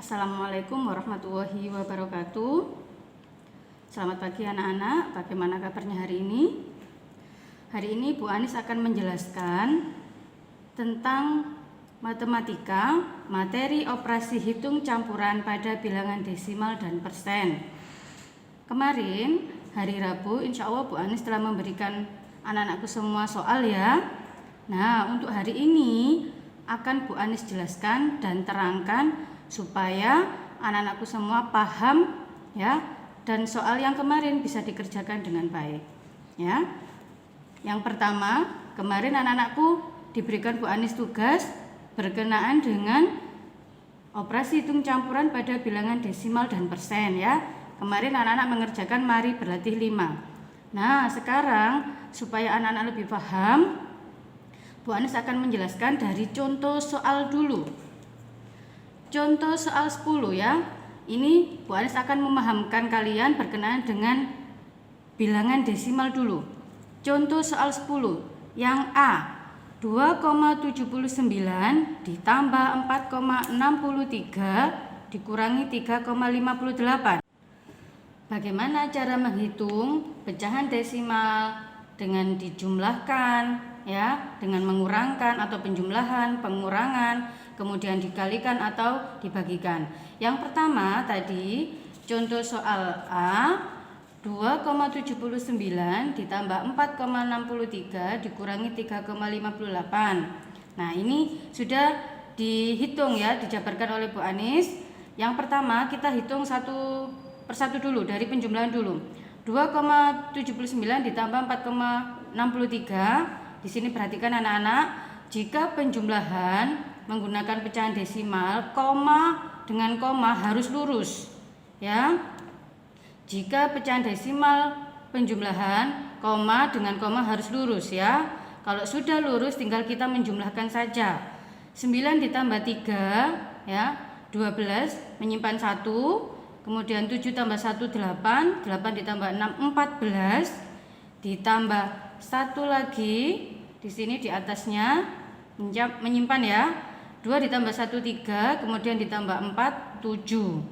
Assalamualaikum warahmatullahi wabarakatuh. Selamat pagi anak-anak, bagaimana kabarnya hari ini? Hari ini Bu Anis akan menjelaskan tentang matematika, materi operasi hitung campuran pada bilangan desimal dan persen. Kemarin, hari Rabu, insya Allah Bu Anis telah memberikan anak-anakku semua soal ya. Nah, untuk hari ini akan Bu Anis jelaskan dan terangkan supaya anak-anakku semua paham ya, dan soal yang kemarin bisa dikerjakan dengan baik ya. Yang pertama, kemarin anak-anakku diberikan Bu Anis tugas berkenaan dengan operasi hitung campuran pada bilangan desimal dan persen ya. Kemarin anak-anak mengerjakan mari berlatih 5. Nah, sekarang supaya anak-anak lebih paham, Bu Anis akan menjelaskan dari contoh soal dulu. Contoh soal 10 ya. Ini Bu Anis akan memahamkan kalian berkenaan dengan bilangan desimal dulu. Contoh soal 10 yang A, 2,79 ditambah 4,63 dikurangi 3,58. Bagaimana cara menghitung pecahan desimal dengan dijumlahkan ya, dengan mengurangkan atau penjumlahan, pengurangan, kemudian dikalikan atau dibagikan. Yang pertama tadi contoh soal A, 2,79 ditambah 4,63 dikurangi 3,58. Nah, ini sudah dihitung ya, dijabarkan oleh Bu Anis. Yang pertama kita hitung satu persatu dulu, dari penjumlahan dulu. 2,79 ditambah 4,63. Di sini perhatikan anak-anak, jika penjumlahan menggunakan pecahan desimal, koma dengan koma harus lurus ya. Jika pecahan desimal penjumlahan, koma dengan koma harus lurus ya. Kalau sudah lurus tinggal kita menjumlahkan saja. 9 ditambah 3 ya, 12, menyimpan 1, kemudian 7 tambah 1 8, 8 ditambah 6 14, ditambah 1 lagi di sini di atasnya menyimpan ya. 2 ditambah 1 3, kemudian ditambah 4 7.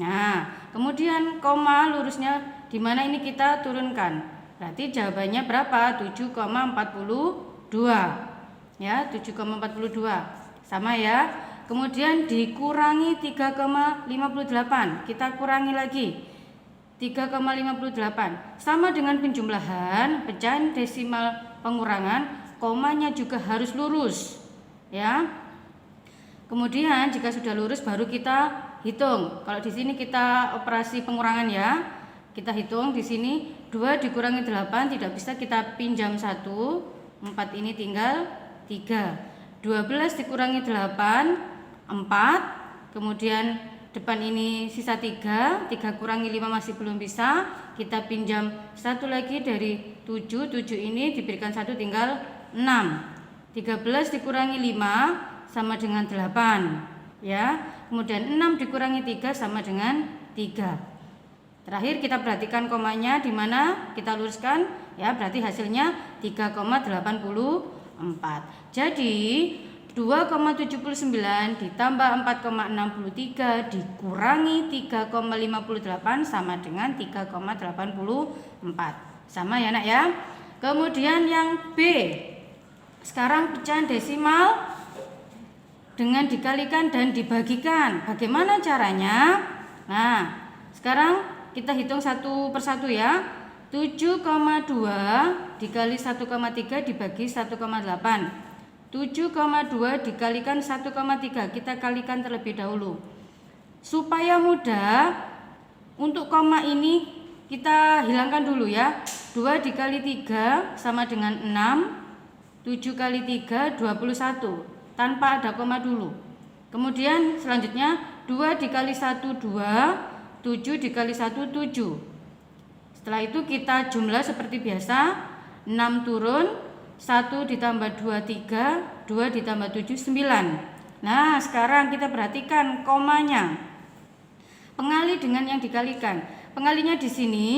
Nah, kemudian koma lurusnya di mana ini kita turunkan. Berarti jawabannya berapa? 7,42. Ya, 7,42. Sama ya. Kemudian dikurangi 3,58. Kita kurangi lagi. 3,58. Sama dengan penjumlahan, pecahan desimal pengurangan, komanya juga harus lurus ya. Kemudian jika sudah lurus baru kita hitung. Kalau di sini kita operasi pengurangan ya. Kita hitung di sini 2 dikurangi 8 tidak bisa kita pinjam 1. 4 ini tinggal 3. 12 dikurangi 8 4. Kemudian depan ini sisa 3. 3 kurangi 5 masih belum bisa. Kita pinjam 1 lagi dari 7. 7 ini diberikan 1 tinggal 6. 13 dikurangi 5 sama dengan 8 ya. Kemudian 6 dikurangi 3 sama dengan 3. Terakhir kita perhatikan komanya di mana kita luruskan ya, berarti hasilnya 3,84. Jadi 2,79 ditambah 4,63 dikurangi 3,58 sama dengan 3,84. Sama ya nak ya. Kemudian yang B, sekarang pecahan desimal dengan dikalikan dan dibagikan. Bagaimana caranya? Nah, sekarang kita hitung satu persatu ya. 7,2 dikali 1,3 dibagi 1,8. 7,2 dikalikan 1,3. Kita kalikan terlebih dahulu. Supaya mudah, untuk koma ini kita hilangkan dulu ya. 2 dikali 3 sama dengan 6. 7 kali 3 21 tanpa ada koma dulu. Kemudian selanjutnya 2 dikali 1 2, 7 dikali 1 7. Setelah itu kita jumlah seperti biasa. 6 turun, 1 ditambah 2 3, 2 ditambah 7 9. Nah, sekarang kita perhatikan komanya. Pengali dengan yang dikalikan. Pengalinya di sini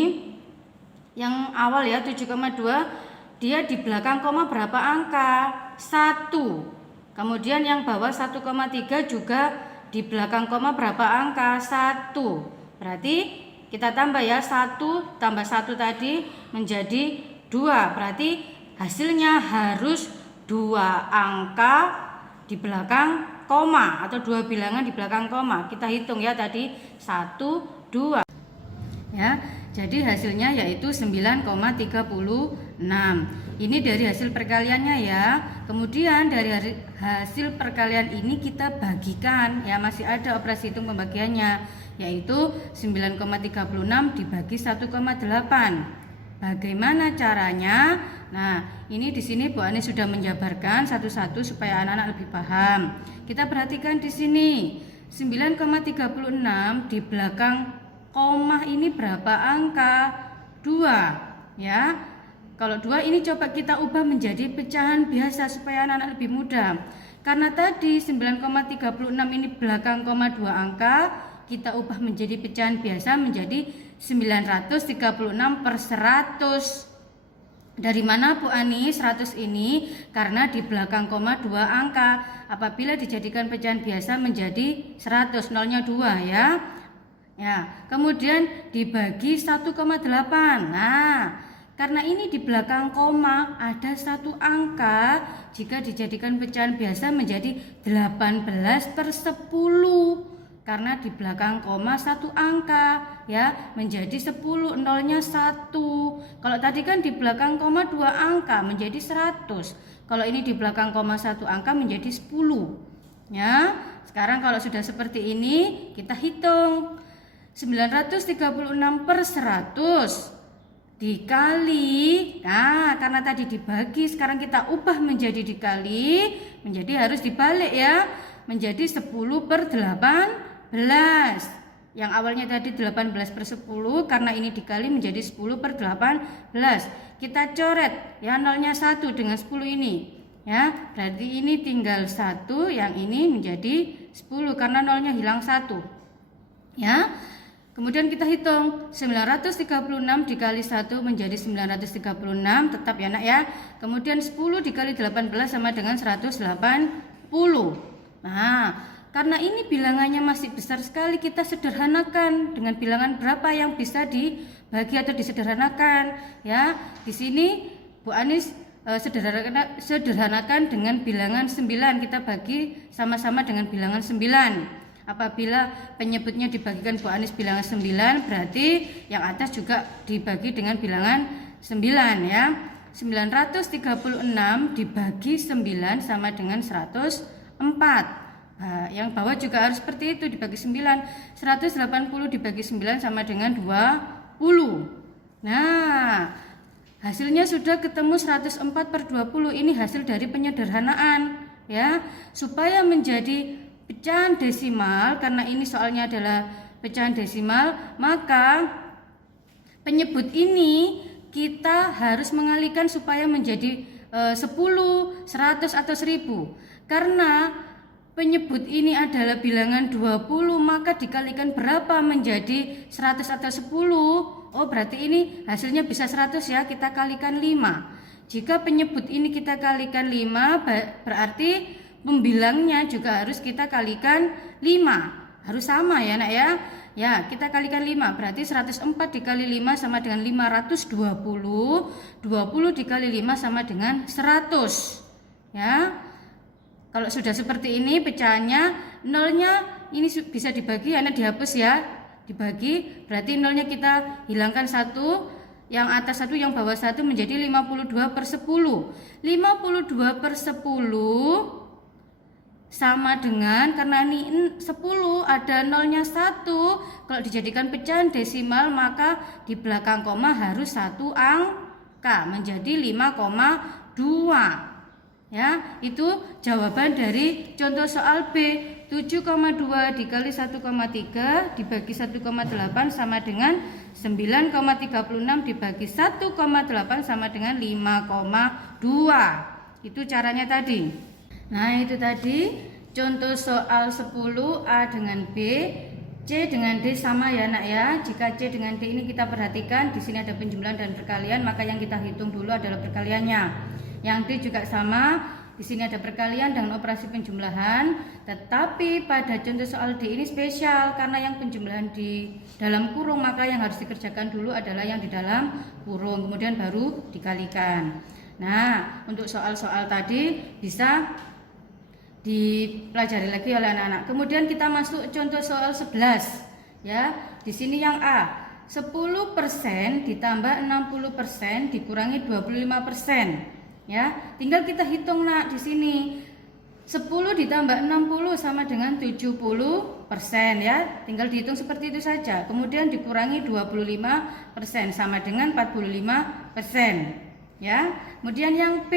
yang awal ya 7,2, dia di belakang koma berapa angka? 1. Kemudian yang bawah 1,3 juga di belakang koma berapa angka? 1. Berarti kita tambah ya, 1 tambah 1 tadi menjadi 2. Berarti hasilnya harus 2 angka di belakang koma atau 2 bilangan di belakang koma. Kita hitung ya tadi 1, 2. Ya, jadi hasilnya yaitu 9,36. Ini dari hasil perkaliannya ya. Kemudian dari hasil perkalian ini kita bagikan ya, masih ada operasi hitung pembagiannya, yaitu 9,36 dibagi 1,8. Bagaimana caranya? Nah, ini di sini Bu Ani sudah menjabarkan satu-satu supaya anak-anak lebih paham. Kita perhatikan di sini 9,36 di belakang koma ini berapa angka? 2 ya. Kalau 2 ini coba kita ubah menjadi pecahan biasa supaya anak-anak lebih mudah. Karena tadi 9,36 ini belakang koma 2 angka, kita ubah menjadi pecahan biasa menjadi 936 per 100. Dari mana Bu Ani 100 ini? Karena di belakang koma 2 angka. Apabila dijadikan pecahan biasa menjadi 100, nolnya 2 ya. Ya, kemudian dibagi 1,8. Nah, karena ini di belakang koma ada 1 angka, jika dijadikan pecahan biasa menjadi 18 per 10. Karena di belakang koma 1 angka ya, menjadi 10, nolnya 1. Kalau tadi kan di belakang koma 2 angka menjadi 100. Kalau ini di belakang koma 1 angka menjadi 10. Ya, sekarang kalau sudah seperti ini kita hitung 936 per 100 dikali, nah karena tadi dibagi sekarang kita ubah menjadi dikali, menjadi harus dibalik ya, menjadi 10 per 18. Yang awalnya tadi 18 per 10, karena ini dikali menjadi 10 per 18. Kita coret ya, nolnya 1 dengan 10 ini ya, berarti ini tinggal 1, yang ini menjadi 10 karena nolnya hilang 1 ya. Kemudian kita hitung 936 dikali 1 menjadi 936, tetap ya nak ya. Kemudian 10 dikali 18 sama dengan 180. Nah, karena ini bilangannya masih besar sekali, kita sederhanakan dengan bilangan berapa yang bisa dibagi atau disederhanakan ya. Di sini Bu Anis sederhanakan dengan bilangan 9, kita bagi sama-sama dengan bilangan 9. Apabila penyebutnya dibagikan Bu Anis bilangan 9, berarti yang atas juga dibagi dengan bilangan 9 ya. 936 dibagi 9 sama dengan 104. Nah, yang bawah juga harus seperti itu, dibagi 9. 180 dibagi 9 sama dengan 20. Nah, hasilnya sudah ketemu 104 per 20. Ini hasil dari penyederhanaan ya, supaya menjadi pecahan desimal. Karena ini soalnya adalah pecahan desimal, maka penyebut ini kita harus mengalihkan supaya menjadi 10, 100 atau 1000. Karena penyebut ini adalah bilangan 20, maka dikalikan berapa menjadi 100 atau 10? Oh, berarti ini hasilnya bisa 100 ya, kita kalikan 5. Jika penyebut ini kita kalikan 5, berarti pembilangnya juga harus kita kalikan 5. Harus sama ya nak ya. Ya, kita kalikan 5, berarti 104 dikali 5 sama dengan 520. 20 dikali 5 sama dengan 100. Ya. Kalau sudah seperti ini pecahannya, nolnya ini bisa dibagi, anak dihapus ya. Dibagi, berarti nolnya kita hilangkan 1, yang atas 1, yang bawah 1 menjadi 52 per 10. 52 per 10 sama dengan, karena ini 10 ada nolnya 1, kalau dijadikan pecahan desimal maka di belakang koma harus 1 angka menjadi 5,2 ya. Itu jawaban dari contoh soal B. 7,2 dikali 1,3 dibagi 1,8 sama dengan 9,36 dibagi 1,8 sama dengan 5,2. Itu caranya tadi. Nah, itu tadi contoh soal 10 A dengan B, C dengan D sama ya nak ya. Jika C dengan D ini kita perhatikan, di sini ada penjumlahan dan perkalian, maka yang kita hitung dulu adalah perkaliannya. Yang D juga sama, di di sini ada perkalian dengan operasi penjumlahan, tetapi pada contoh soal D ini spesial karena yang penjumlahan di dalam kurung, maka yang harus dikerjakan dulu adalah yang di dalam kurung, kemudian baru dikalikan. Nah, untuk soal-soal tadi bisa dipelajari lagi oleh anak-anak. Kemudian kita masuk contoh soal 11 ya. Di sini yang A, 10% ditambah 60% dikurangi 25%. Ya, tinggal kita hitung nak di sini. 10 ditambah 60 sama dengan 70% ya. Tinggal dihitung seperti itu saja. Kemudian dikurangi 25% sama dengan 45%. Ya. Kemudian yang B,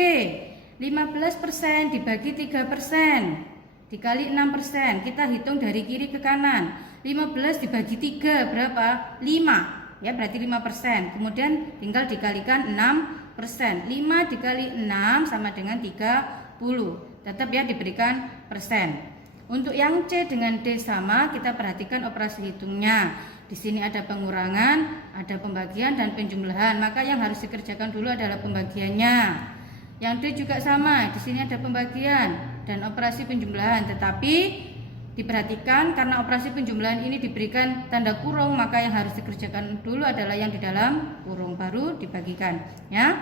15% dibagi 3% dikali 6%. Kita hitung dari kiri ke kanan. 15 dibagi 3 berapa? 5. Ya, berarti 5%. Kemudian tinggal dikalikan 6%. 5 dikali 6 sama dengan 30. Tetap ya diberikan persen. Untuk yang C dengan D sama, kita perhatikan operasi hitungnya. Di sini ada pengurangan, ada pembagian dan penjumlahan. Maka yang harus dikerjakan dulu adalah pembagiannya. Yang D juga sama, di sini ada pembagian dan operasi penjumlahan. Tetapi diperhatikan karena operasi penjumlahan ini diberikan tanda kurung, maka yang harus dikerjakan dulu adalah yang di dalam kurung, baru dibagikan ya.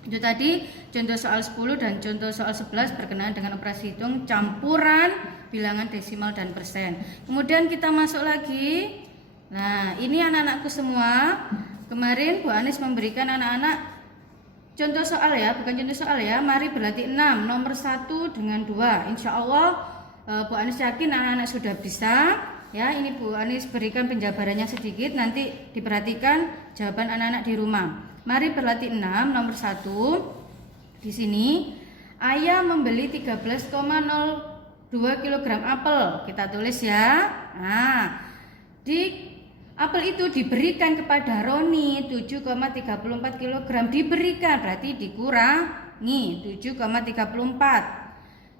Itu tadi contoh soal 10 dan contoh soal 11 berkenaan dengan operasi hitung campuran bilangan desimal dan persen. Kemudian kita masuk lagi. Nah, ini anak-anakku semua. Kemarin Bu Anis memberikan anak-anak contoh soal ya, bukan contoh soal ya. Mari berlatih 6 nomor 1 dengan 2. Insya Allah Bu Anis yakin anak-anak sudah bisa ya. Ini Bu Anis berikan penjabarannya sedikit, nanti diperhatikan jawaban anak-anak di rumah. Mari berlatih 6 nomor 1. Di sini ayah membeli 13,02 kg apel. Kita tulis ya. Nah, di apel itu diberikan kepada Roni 7,34 kg. Diberikan berarti dikurangi 7,34.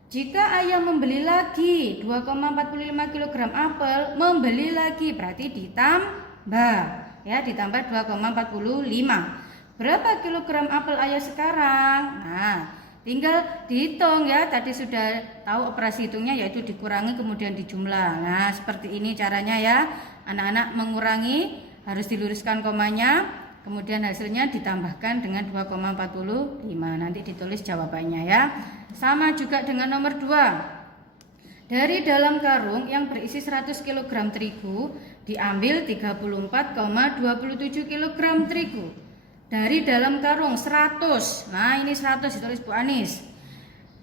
Jika ayah membeli lagi 2,45 kg apel, membeli lagi berarti ditambah ya, ditambah 2,45. Berapa kilogram apel ayah sekarang? Nah, tinggal dihitung ya. Tadi sudah tahu operasi hitungnya, yaitu dikurangi kemudian dijumlah. Nah, seperti ini caranya ya. Anak-anak mengurangi harus diluruskan komanya, kemudian hasilnya ditambahkan dengan 2,45. Nanti ditulis jawabannya ya. Sama juga dengan nomor 2. Dari dalam karung yang berisi 100 kg terigu diambil 34,27 kg terigu. Dari dalam karung 100. Nah, ini 100 ditulis Bu Anis.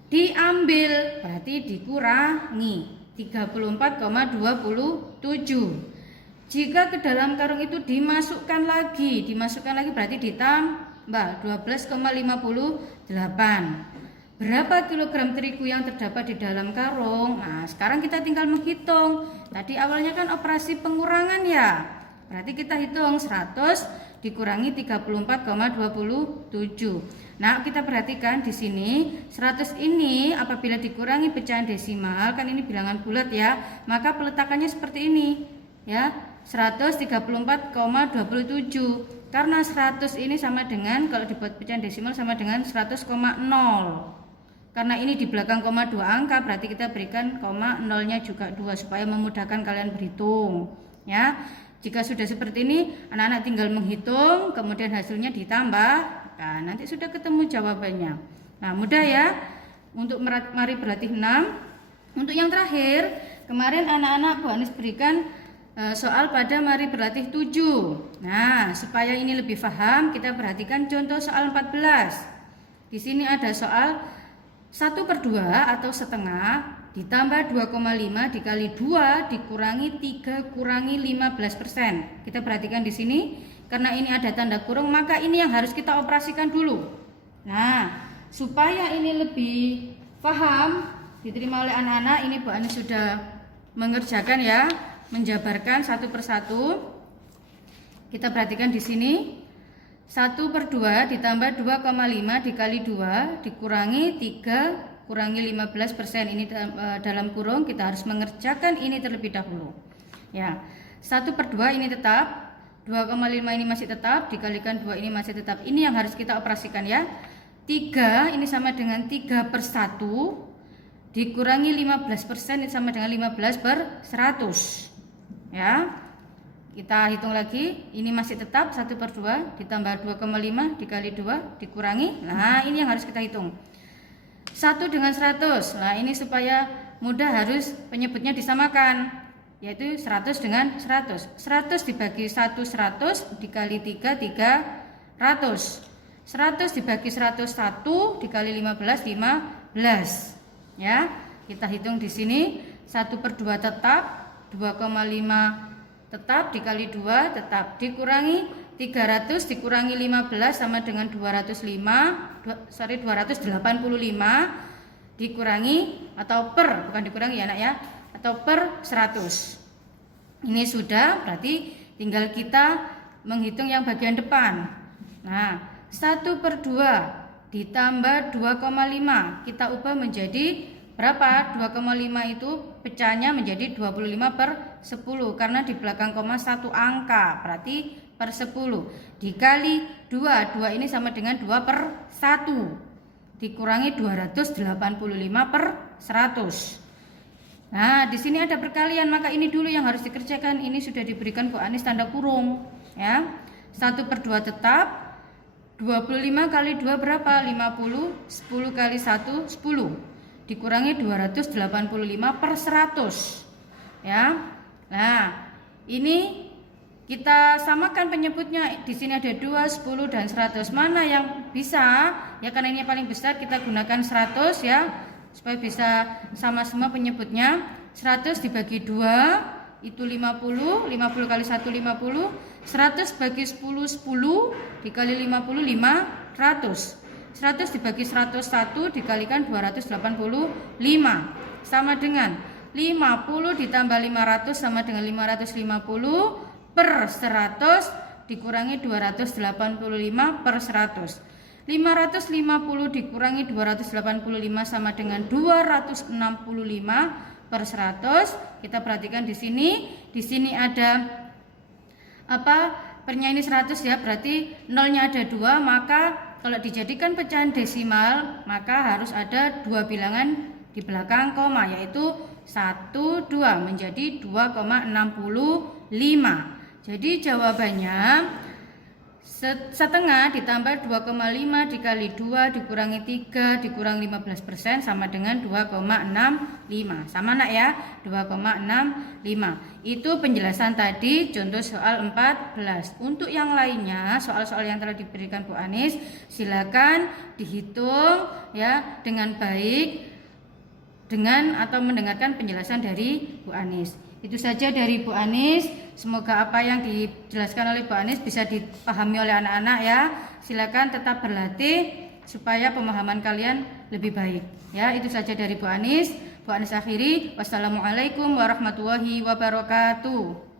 Diambil berarti dikurangi 34,27. Jika ke dalam karung itu dimasukkan lagi berarti ditambah 12,58. Berapa kilogram terigu yang terdapat di dalam karung? Nah, sekarang kita tinggal menghitung. Tadi awalnya kan operasi pengurangan ya. Berarti kita hitung 100 dikurangi 34,27. Nah, kita perhatikan di sini 100 ini apabila dikurangi pecahan desimal, kan ini bilangan bulat ya, maka peletakannya seperti ini ya. 134,27. Karena 100 ini sama dengan, kalau dibuat pecahan desimal sama dengan 100,0. Karena ini di belakang koma 2 angka, berarti kita berikan koma nolnya juga 2 supaya memudahkan kalian berhitung ya. Jika sudah seperti ini, anak-anak tinggal menghitung, kemudian hasilnya ditambah. Nah, nanti sudah ketemu jawabannya. Nah, mudah ya. Untuk mari berlatih 6. Untuk yang terakhir, kemarin anak-anak Bu Anis berikan soal pada mari berlatih 7. Nah, supaya ini lebih paham, kita perhatikan contoh soal 14. Di sini ada soal 1/2 atau setengah ditambah 2,5 dikali 2 dikurangi 3 kurangi 15%. Kita perhatikan di sini, karena ini ada tanda kurung, maka ini yang harus kita operasikan dulu. Nah, supaya ini lebih paham, diterima oleh anak-anak, ini Bu Anis sudah mengerjakan ya, menjabarkan satu persatu. Kita perhatikan di sini, 1/2 ditambah 2,5 dikali 2 dikurangi 3 kurangi 15%. Ini dalam kurung, kita harus mengerjakan ini terlebih dahulu ya. 1/2 ini tetap, 2,5 ini masih tetap, dikalikan 2 ini masih tetap. Ini yang harus kita operasikan ya. 3 ini sama dengan 3/1 dikurangi 15% ini sama dengan 15/100 ya. Kita hitung lagi, ini masih tetap 1/2 ditambah 2,5 dikali 2 dikurangi. Nah, ini yang harus kita hitung. 1 dengan 100. Nah, ini supaya mudah harus penyebutnya disamakan, yaitu 100 dengan 100. 100 dibagi 1 100 dikali 3 300. 100 dibagi 101 dikali 15 15. Ya, kita hitung di sini 1/2 tetap, 2,5 tetap dikali 2 tetap dikurangi 300 dikurangi 15 sama dengan 285 dikurangi atau per, bukan dikurangi ya Nak ya, atau per 100. Ini sudah, berarti tinggal kita menghitung yang bagian depan. Nah, 1/2 ditambah 2,5 kita ubah menjadi berapa? 2,5 itu pecahnya menjadi 25/10 karena di belakang koma 1 angka, berarti per 10 dikali 2 ini sama dengan 2/1 dikurangi 285/100. Nah, di sini ada perkalian, maka ini dulu yang harus dikerjakan. Ini sudah diberikan Bu Anis tanda kurung ya. 1/2 tetap, 25 kali 2 berapa? 50, 10 kali 1 10 dikurangi 285/100 ya. Nah, ini kita samakan penyebutnya. Di sini ada 2, 10 dan 100. Mana yang bisa? Ya, karena ini paling besar kita gunakan 100 ya, supaya bisa sama semua penyebutnya. 100 dibagi 2 itu 50, 50 kali 1 50, 100 bagi 10 10 dikali 50 500. 100 dibagi 101 dikalikan 285 sama dengan 50 ditambah 500 sama dengan 550 per 100 dikurangi 285/100. 550 dikurangi 285 sama dengan 265/100. Kita perhatikan di sini. Di sini ada apa? Pernya ini 100 ya, berarti nolnya ada 2, maka kalau dijadikan pecahan desimal maka harus ada 2 bilangan di belakang koma, yaitu 1 2 menjadi 2,65. Jadi jawabannya setengah ditambah 2,5 dikali 2 dikurangi 3 dikurangi 15% sama dengan 2,65. Sama Nak ya, 2,65. Itu penjelasan tadi contoh soal 14. Untuk yang lainnya, soal-soal yang telah diberikan Bu Anis, silakan dihitung ya dengan baik dengan atau mendengarkan penjelasan dari Bu Anis. Itu saja dari Bu Anis. Semoga apa yang dijelaskan oleh Bu Anis bisa dipahami oleh anak-anak ya. Silakan tetap berlatih supaya pemahaman kalian lebih baik. Ya, itu saja dari Bu Anis. Bu Anis akhiri. Wassalamualaikum warahmatullahi wabarakatuh.